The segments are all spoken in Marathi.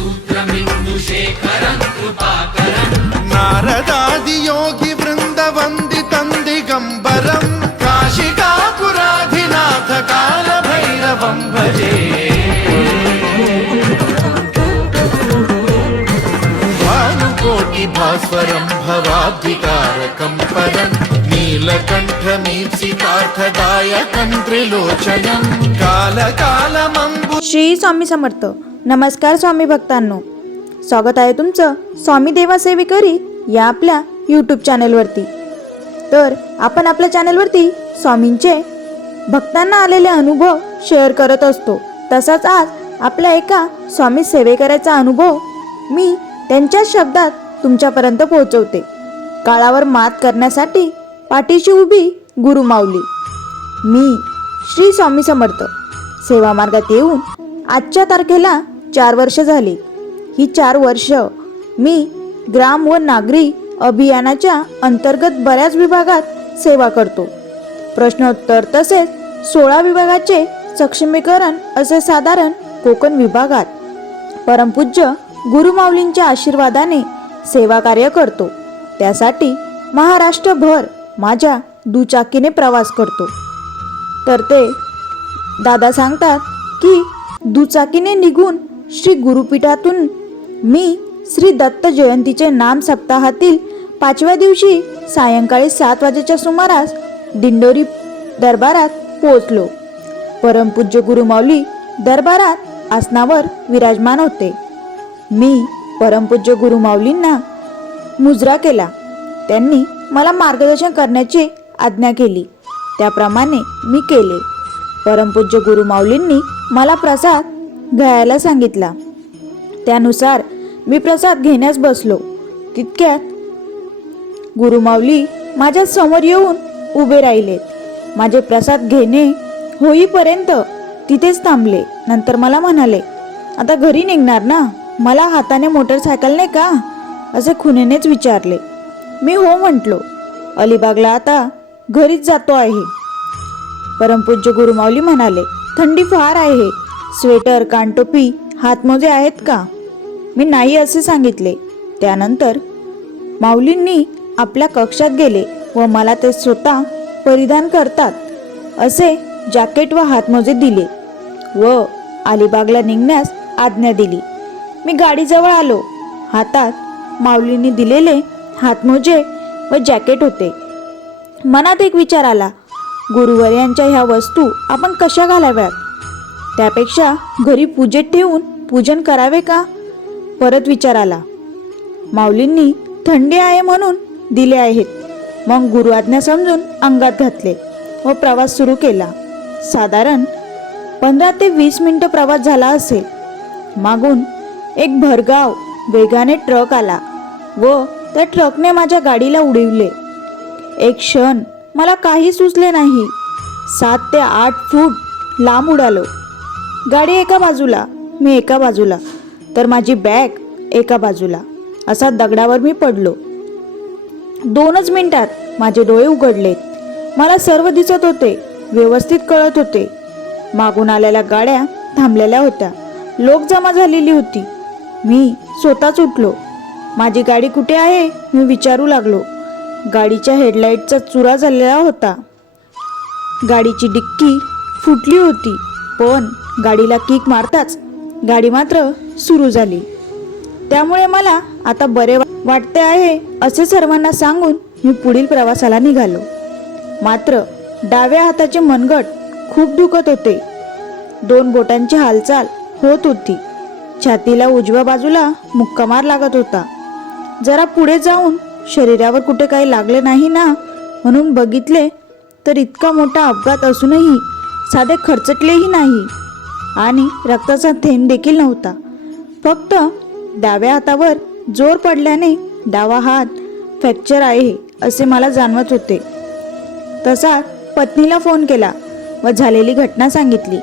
सूत्रमिन्दुशेखरम् कृपाकरम् नारदादि योगि वृन्दवन्दितं दिगम्बरम् काशिकापुराधिनाथ कालभैरवं भजे भानुकोटिभास्वरं भवाब्धिकारकं परं नीलकण्ठमीप्सितार्थदायकं त्रिलोचनं कालकालमम्बु श्री स्वामी समर्थ नमस्कार स्वामी भक्तांनो. स्वागत आहे तुमचं स्वामी देवासेविकरी या आपल्या यूट्यूब चॅनेलवरती तर आपण आपल्या चॅनेलवरती स्वामींचे भक्तांना आलेले अनुभव शेअर करत असतो. तसाच आज आपल्या एका स्वामी सेवेकऱ्याचा अनुभव मी त्यांच्याच शब्दात तुमच्यापर्यंत पोहोचवते. काळावर मात करण्यासाठी पाठीशी उभी गुरुमाऊली मी श्री स्वामी समर्थ. सेवा मार्गात येऊन आजच्या तारखेला चार वर्ष झाली. ही चार वर्ष मी ग्राम व नागरी अभियानाच्या अंतर्गत बऱ्याच विभागात सेवा करतो. प्रश्नोत्तर तसेच सोळा विभागाचे सक्षमीकरण असे साधारण कोकण विभागात परमपूज्य गुरुमाऊलींच्या आशीर्वादाने सेवा कार्य करतो. त्यासाठी महाराष्ट्रभर माझ्या दुचाकीने प्रवास करतो. तर ते दादा सांगतात की दुचाकीने निघून श्री गुरुपीठातून मी श्री दत्त जयंतीचे नाम सप्ताहातील पाचव्या दिवशी सायंकाळी सात वाजेच्या सुमारास दिंडोरी दरबारात पोहोचलो. परमपूज्य गुरुमाऊली दरबारात आसनावर विराजमान होते. मी परमपूज्य गुरुमाऊलींना मुजरा केला. त्यांनी मला मार्गदर्शन करण्याची आज्ञा केली. त्याप्रमाणे मी केले. परमपूज्य गुरुमाऊलींनी मला प्रसाद घ्यायला सांगितला. त्यानुसार मी प्रसाद घेण्यास बसलो. तितक्यात गुरुमाऊली माझ्यासमोर येऊन उभे राहिलेत माझे प्रसाद घेणे होईपर्यंत तिथेच थांबले. नंतर मला म्हणाले आता घरी निघणार ना? मला हाताने मोटरसायकल नाही का? असे खुनेनेच विचारले. मी हो म्हटलो अलिबागला आता घरीच जातो आहे. परमपूज्य गुरुमाऊली म्हणाले थंडी फार आहे. स्वेटर कानटोपी हातमोजे आहेत का? मी नाही असे सांगितले. त्यानंतर माऊलींनी आपल्या कक्षात गेले व मला ते स्वतः परिधान करतात असे जॅकेट व हातमोजे दिले व अलिबागला निघण्यास आज्ञा दिली. मी गाडीजवळ आलो. हातात माऊलींनी दिलेले हातमोजे व जॅकेट होते. मनात एक विचार आला. गुरुवर्यांच्या ह्या वस्तू आपण कशा घालाव्यात? त्यापेक्षा घरी पूजेत ठेवून पूजन करावे का? परत विचार आला. माऊलींनी थंडी आहे म्हणून दिले आहेत. मग गुरुआज्ञा समजून अंगात घातले व प्रवास सुरू केला. साधारण पंधरा ते वीस मिनटं प्रवास झाला असेल. मागून एक भरगाव वेगाने ट्रक आला व त्या ट्रकने माझ्या गाडीला उडविले. एक क्षण मला काही सुचले नाही. सात ते आठ फूट लांब उडालो. गाडी एका बाजूला मी एका बाजूला तर माझी बॅग एका बाजूला. असा दगडावर मी पडलो. दोनच मिनिटात माझे डोळे उघडलेत. मला सर्व दिसत होते व्यवस्थित कळत होते. मागून आलेल्या गाड्या थांबलेल्या होत्या. लोक जमा झालेली होती. मी स्वतःच उठलो. माझी गाडी कुठे आहे मी विचारू लागलो. गाडीच्या हेडलाईटचा चुरा झालेला होता. गाडीची डिक्की फुटली होती पण गाडीला किक मारताच गाडी मात्र सुरू झाली. त्यामुळे मला आता बरे वा- वाटते आहे असे सर्वांना सांगून मी पुढील प्रवासाला निघालो. मात्र डाव्या हाताचे मनगट खूप दुखत होते. दोन बोटांची हालचाल होत होती. छातीला उजव्या बाजूला मुक्कामार लागत होता. जरा पुढे जाऊन शरीरावर कुठे काही लागले नाही ना म्हणून बघितले तर इतका मोठा अपघात असूनही साधे खरचटलेही नाही. आणि रक्ताचा थेंब देखील नव्हता. फक्त डाव्या हातावर जोर पडल्याने डावा हात फ्रॅक्चर आहे असे मला जाणवत होते. तसा पत्नीला फोन केला व झालेली घटना सांगितली.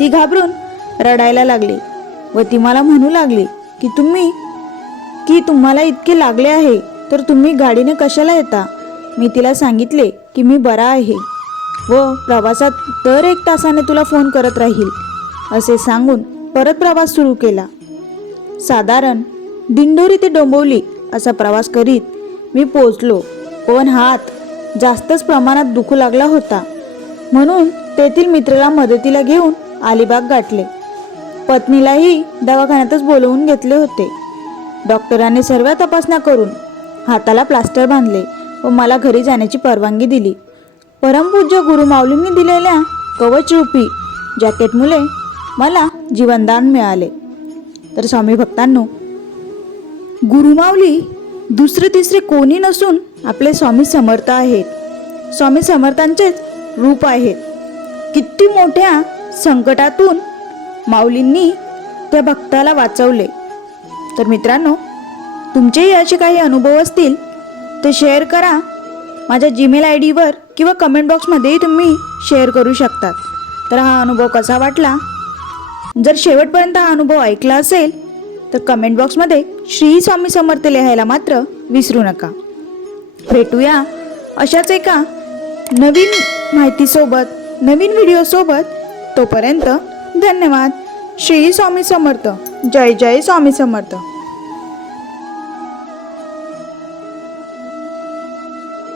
ती घाबरून रडायला लागली व ती मला म्हणू लागली की तुम्ही की तुम्हाला इतके लागले आहे तर तुम्ही गाडीने कशाला येता? मी तिला सांगितले की मी बरा आहे. व प्रवासात दर एक तासाने तुला फोन करत राहील असे सांगून परत प्रवास सुरू केला. साधारण दिंडोरी ते डोंबवली असा प्रवास करीत मी पोचलो पण हात जास्तच प्रमाणात दुखू लागला होता. म्हणून तेथील मित्राला मदतीला घेऊन अलिबाग गाठले. पत्नीलाही दवाखान्यातच बोलवून घेतले होते. डॉक्टरांनी सर्व तपासण्या करून हाताला प्लास्टर बांधले व मला घरी जाण्याची परवानगी दिली. परमपूज्य गुरुमाऊलींनी दिलेल्या कवचरूपी जॅकेटमुळे मला जीवनदान मिळाले. तर स्वामी भक्तांनो गुरुमाऊली दुसरे तिसरे कोणी नसून आपले स्वामी समर्थ आहेत. स्वामी समर्थांचेच रूप आहेत. किती मोठ्या संकटातून माऊलींनी त्या भक्ताला वाचवले. तर मित्रांनो तुमचेही असे काही अनुभव असतील ते शेअर करा. माझ्या जीमेल आय डीवर किंवा कमेंट बॉक्समध्येही तुम्ही शेअर करू शकतात. तर हा अनुभव कसा वाटला? जर शेवटपर्यंत हा अनुभव ऐकला असेल तर कमेंट बॉक्समध्ये श्री स्वामी समर्थ लिहायला मात्र विसरू नका. भेटूया अशाच एका नवीन माहितीसोबत नवीन व्हिडिओसोबत. तोपर्यंत धन्यवाद. श्री स्वामी समर्थ. जय जय स्वामी समर्थ.